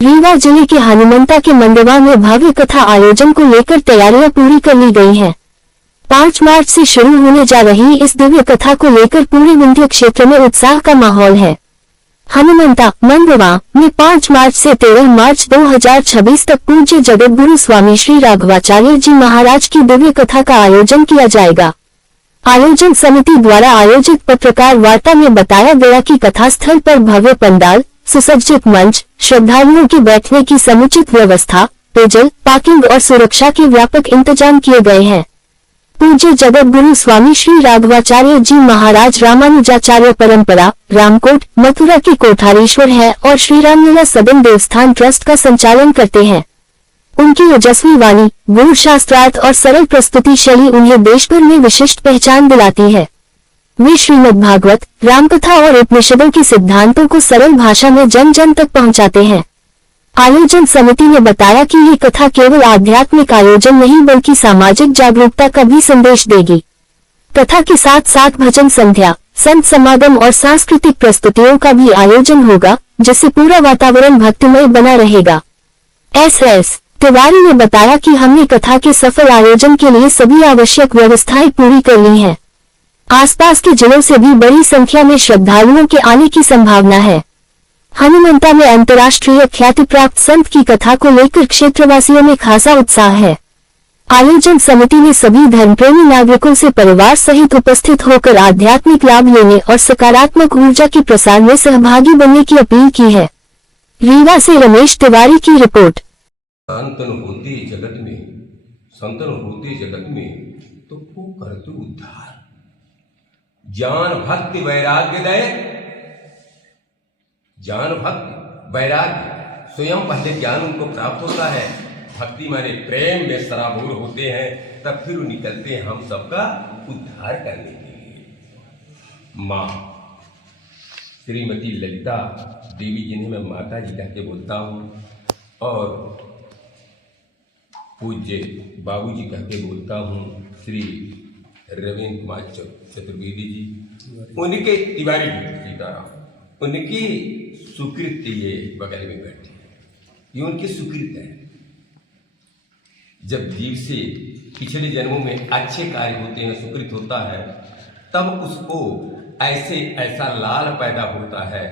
रीवा जिले के हनुमंता के मंडवा में भव्य कथा आयोजन को लेकर तैयारियां पूरी कर ली गई हैं। 5 मार्च से शुरू होने जा रही इस दिव्य कथा को लेकर पूरे विंध्य क्षेत्र में उत्साह का माहौल है। हनुमंता मंडवा में 5 मार्च से 13 मार्च 2026 तक पूज्य जगतगुरु स्वामी श्री राघवाचार्य जी महाराज की दिव्य कथा का आयोजन किया जाएगा। आयोजन समिति द्वारा आयोजित पत्रकार वार्ता में बताया गया कि कथा स्थल पर भव्य पंडाल, सुसज्जित मंच, श्रद्धालुओं के बैठने की समुचित व्यवस्था, पेयजल, पार्किंग और सुरक्षा के व्यापक इंतजाम किए गए हैं। पूज्य जगतगुरु स्वामी श्री राघवाचार्य जी महाराज रामानुजाचार्य परंपरा, रामकोट, मथुरा के कोठारीश्वर है और श्री रामलीला सदन देवस्थान ट्रस्ट का संचालन करते हैं। उनकी ओजस्वी वाणी, गुरु शास्त्रार्थ और सरल प्रस्तुति शैली उन्हें देश भर में विशिष्ट पहचान दिलाती है। वे श्रीमद् भागवत, रामकथा और उपनिषदों के सिद्धांतों को सरल भाषा में जन जन तक पहुंचाते हैं। आयोजन समिति ने बताया कि ये कथा केवल आध्यात्मिक आयोजन नहीं बल्कि सामाजिक जागरूकता का भी संदेश देगी। कथा के साथ साथ भजन संध्या, संत समागम और सांस्कृतिक प्रस्तुतियों का भी आयोजन होगा, जिससे पूरा वातावरण भक्तिमय बना रहेगा। एस तिवारी ने बताया कि हमने कथा के सफल आयोजन के लिए सभी आवश्यक व्यवस्थाएं पूरी कर ली हैं। आसपास के जिलों से भी बड़ी संख्या में श्रद्धालुओं के आने की संभावना है। हनुमंता में अंतर्राष्ट्रीय ख्याति प्राप्त संत की कथा को लेकर क्षेत्रवासियों में खासा उत्साह है। आयोजन समिति ने सभी धर्मप्रेमी नागरिकों से परिवार सहित उपस्थित होकर आध्यात्मिक लाभ लेने और सकारात्मक ऊर्जा के प्रसार में सहभागी बनने की अपील की है। रीवा से रमेश तिवारी की रिपोर्ट। संतन होते जगत में तो को करते उद्धार, ज्ञान भक्ति वैराग्य दय, ज्ञान भक्ति वैराग्य, स्वयं पहले ज्ञान उनको प्राप्त होता है, भक्ति माने प्रेम में सराबोर होते हैं, तब फिर वो निकलते हैं हम सबका उद्धार करने के लिए। माँ श्रीमती ललिता देवी जिन्हें मैं माता जी कह के बोलता हूँ और पूज्य बाबूजी कह के बोलता हूँ श्री रविंद्र कुमार चतुर्वेदी जी, उनके तिवारी सीताराम, उनकी सुकृत ये बगल में बैठे हैं, ये उनकी सुकृत है। जब जीव से पिछले जन्मों में अच्छे कार्य होते हैं, सुकृत होता है, तब उसको ऐसा लाल पैदा होता है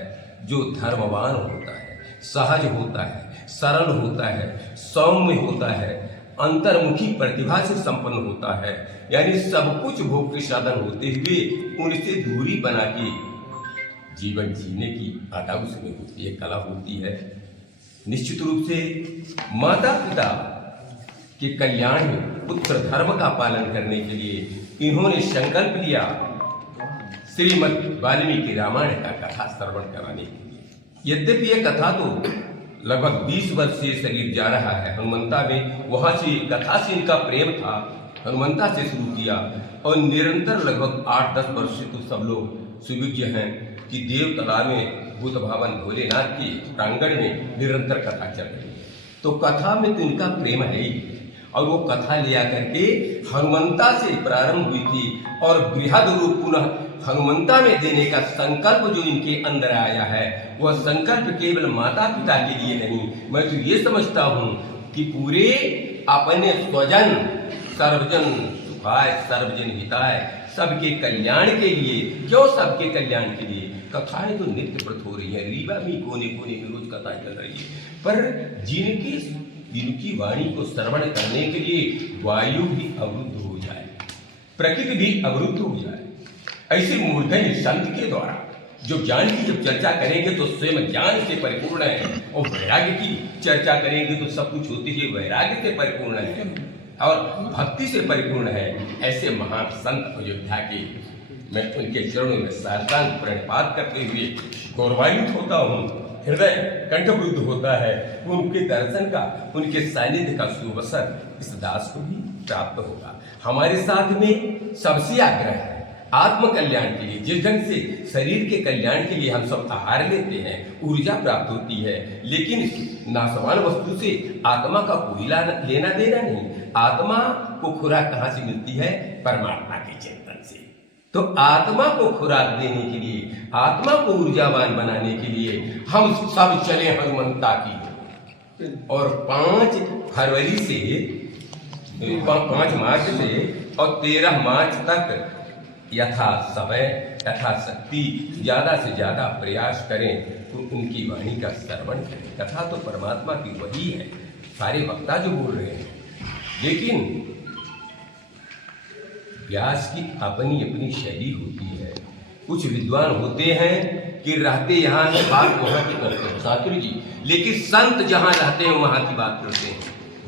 जो धर्मवान होता है, सहज होता है, सरल होता है, सौम्य होता है, अंतर्मुखी प्रतिभा से संपन्न होता है। यानी सब कुछ भोग के साधन होते हुए उनसे दूरी बना के जीवन जीने की आदत उसमें होती है, कला होती है। निश्चित रूप से माता पिता के कल्याण में पुत्र धर्म का पालन करने के लिए इन्होंने संकल्प लिया श्रीमद् वाल्मीकि रामायण का कथा श्रवण कराने के लिए। यद्यपि यह कथा तो लगभग 20 वर्ष से शरीर जा रहा है हनुमंता में, वहाँ से कथा से इनका प्रेम था, हनुमंता से शुरू किया और निरंतर लगभग 8-10 वर्ष से तो सब लोग सुविज्ञ हैं कि देवतला में भूत भावन भोलेनाथ के प्रांगण में निरंतर कथा चल रही है। तो कथा में तो इनका प्रेम है ही, और वो कथा ले आकर के हनुमंता से प्रारंभ हुई थी और बृहद रूप पुनः हनुमंता में देने का संकल्प जो इनके अंदर आया है, वह संकल्प केवल माता पिता के लिए नहीं, मैं तो ये समझता हूँ कि पूरे अपने स्वजन सर्वजन सुखाय सर्वजन हिताय, सबके कल्याण के लिए। क्यों सबके कल्याण के लिए? कथाएं तो नित्य प्रत हो रही है, रीवा में कोने कोने में रोज कथाएं चल रही है, पर जिनकी वाणी को श्रवण करने के लिए वायु भी अवरुद्ध हो जाए, प्रकृति भी अवरुद्ध हो जाए, ऐसे मूर्धन्य संत के द्वारा जो ज्ञान की जब चर्चा करेंगे तो स्वयं ज्ञान से परिपूर्ण है, और वैराग्य की चर्चा करेंगे तो सब कुछ होती है वैराग्य से परिपूर्ण है और भक्ति से परिपूर्ण है। ऐसे महान संत अयोध्या के मैं उनके चरणों में साष्टांग प्रणपात करते हुए गौरवान्वित होता हूँ, हृदय कंठबुद्ध होता है। उनके दर्शन का, उनके सानिध्य का सुअवसर इस दास को भी प्राप्त होगा। हमारे साथ में सबसे आग्रह है आत्म कल्याण के लिए, जिस ढंग से शरीर के कल्याण के लिए हम सब आहार लेते हैं, ऊर्जा प्राप्त होती है, लेकिन नाशवान वस्तु से आत्मा का कोई लेना देना नहीं। आत्मा को खुराक कहाँ से मिलती है? परमात्मा के चिंतन से। तो आत्मा को खुराक देने के लिए, आत्मा को ऊर्जावान बनाने के लिए हम सब चले हनुमंता की। और 5 फरवरी से 5 मार्च से और 13 मार्च तक यथा समय यथा शक्ति ज़्यादा से ज़्यादा प्रयास करें तो उनकी वाणी का श्रवण करें। कथा तो परमात्मा की वही है, सारे वक्ता जो बोल रहे हैं, लेकिन व्यास की अपनी अपनी शैली होती है। कुछ विद्वान होते हैं कि रहते यहाँ की बात वहाँ की करते हैं शास्त्री जी, लेकिन संत जहाँ रहते हैं वहाँ की बात करते हैं।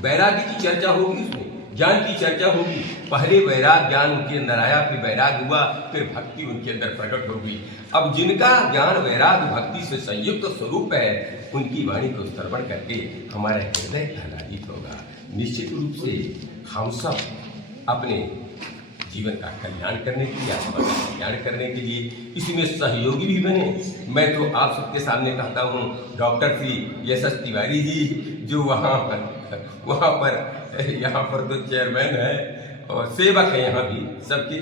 वैराग्य की चर्चा होगी, उसमें ज्ञान की चर्चा होगी। पहले वैराग ज्ञान उनके अंदर आया, फिर वैराग हुआ, फिर भक्ति उनके अंदर प्रकट होगी। अब जिनका ज्ञान वैराग भक्ति से संयुक्त स्वरूप है, उनकी वाणी को श्रवण करके हमारा हृदय आह्लादित होगा। निश्चित रूप से हम सब अपने जीवन का कल्याण करने के लिए, आत्मा का कल्याण करने के लिए इसमें सहयोगी भी बने। मैं तो आप सबके सामने कहता हूँ, डॉक्टर श्री यशस तिवारी जी जो वहाँ पर यहाँ पर तो चेयरमैन है और सेवक है यहाँ भी सबके,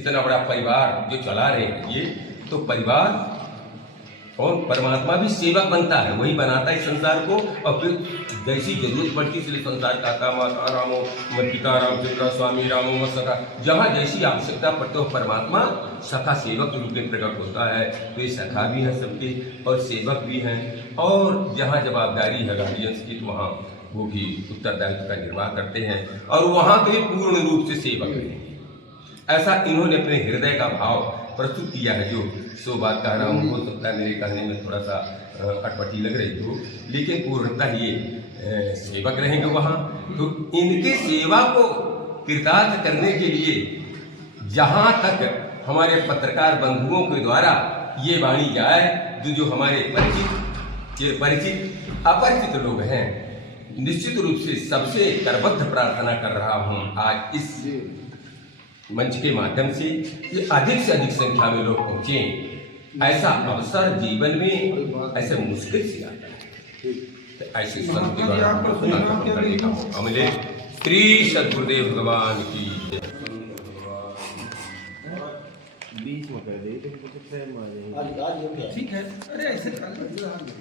इतना बड़ा परिवार जो चला रहे हैं, ये तो परिवार और परमात्मा भी सेवक बनता है, वही बनाता है संसार को। और फिर जैसी जरूरत पड़ती है इसलिए संसार का माता रामो मत पिता रामचंद्र स्वामी रामो मत सखा, जहाँ जैसी आवश्यकता पड़ती हो परमात्मा सखा सेवक के रूप में प्रकट होता है। तो ये सखा भी हैं सबके और सेवक भी हैं, और जहाँ जवाबदारी है गार्डियंस की तो वहाँ वो भी उत्तरदायित्व का निर्वाह करते हैं, और वहाँ के पूर्ण रूप से सेवक रहेंगे। ऐसा इन्होंने अपने हृदय का भाव प्रस्तुत किया है। जो सो बात कह रहा हूँ, हो सकता है मेरे कहने में थोड़ा सा अटपटी लग रही हो, लेकिन पूर्णतः ये सेवक रहेंगे वहाँ। तो इनके सेवा को कृतार्थ करने के लिए जहाँ तक हमारे पत्रकार बंधुओं के द्वारा ये वाणी जाए, जो हमारे परिचित अपरिचित लोग हैं, निश्चित रूप से सबसे करबद्ध प्रार्थना कर रहा हूँ आज इस मंच के माध्यम से कि अधिक से अधिक संख्या में लोग पहुँचें। ऐसा अवसर जीवन में ऐसे मुश्किल से आता है, तो ऐसे संत के द्वारा करने का मौका मिले। श्री सद्गुरुदेव भगवान की बीच में कर दे, ठीक है। अरे ऐसे